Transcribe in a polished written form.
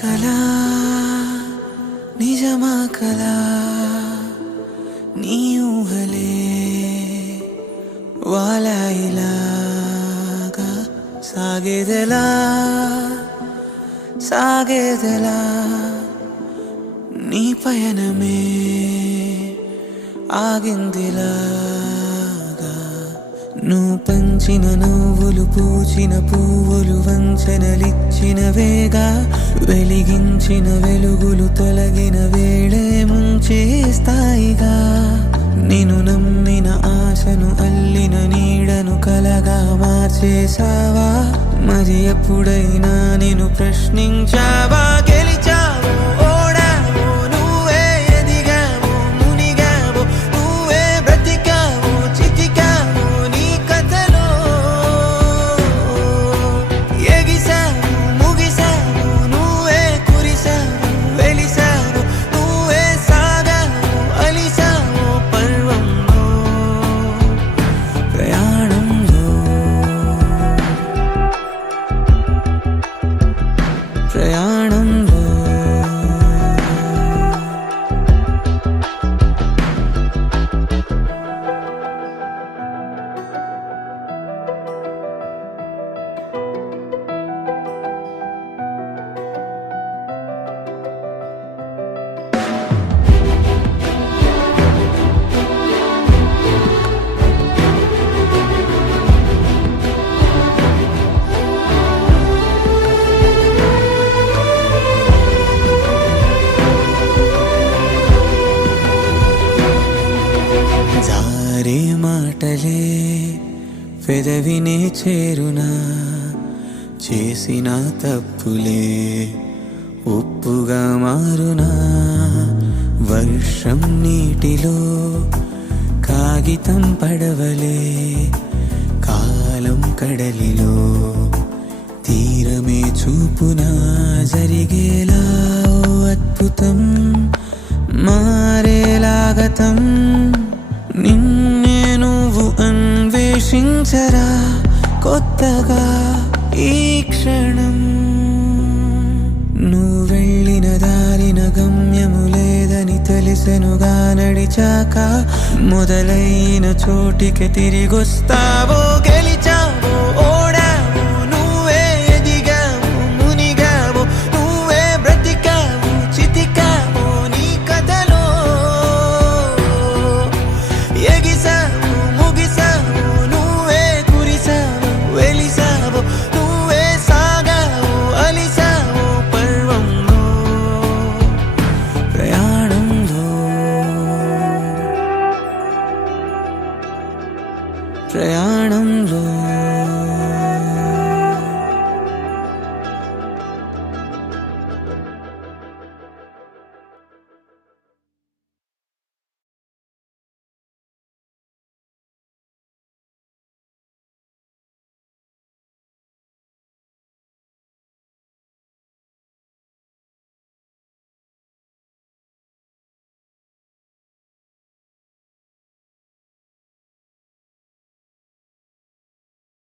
కలా నిజమా కలా నీ ఊహలే వాలాయిలాగా సాగేదెలా సాగేదెలా నీ పయనమే ఆగిందిలాగా నువ్వు పంచిన నువ్వులు పూచిన పువ్వులు వంచనలిచ్చిన వేగా వెలిగించిన వెలుగులు తొలగిన వేళే ముంచేస్తాయిగా నిన్ను నమ్మిన ఆశను అల్లిన నీడను కలగా మార్చేసావా మరి ఎప్పుడైనా నేను ప్రశ్నించావా గెలిచావు ఓడావు నువ్వే ఎదిగావు మునిగావు నువ్వే బ్రతికావు చితికావు నీ కథలో ఎగిసావు ముగిసావు నువ్వే కురిసావు వెలిసావు నువ్వే సాగావు అలిసావు పర్వంలో ప్రయాణంలో ప్రయాణంలో జారే మాటలే పెదవినే చేరునా చేసిన తప్పులే ఉప్పుగా మారునా వర్షం నీటిలో కాగితం పడవలే కాలం కడలిలో తీరమే చూపునా జరిగేలా ఓ అద్భుతం మారేలాగతం నిన్నే నువ్వు అన్వేషించరా కొత్తగా ఈ క్షణం నువ్వు వెళ్ళిన దారిన గమ్యము లేదని తెలిసెనుగా నడిచాక మొదలైన చోటికి తిరిగొస్తావో గెలిచావో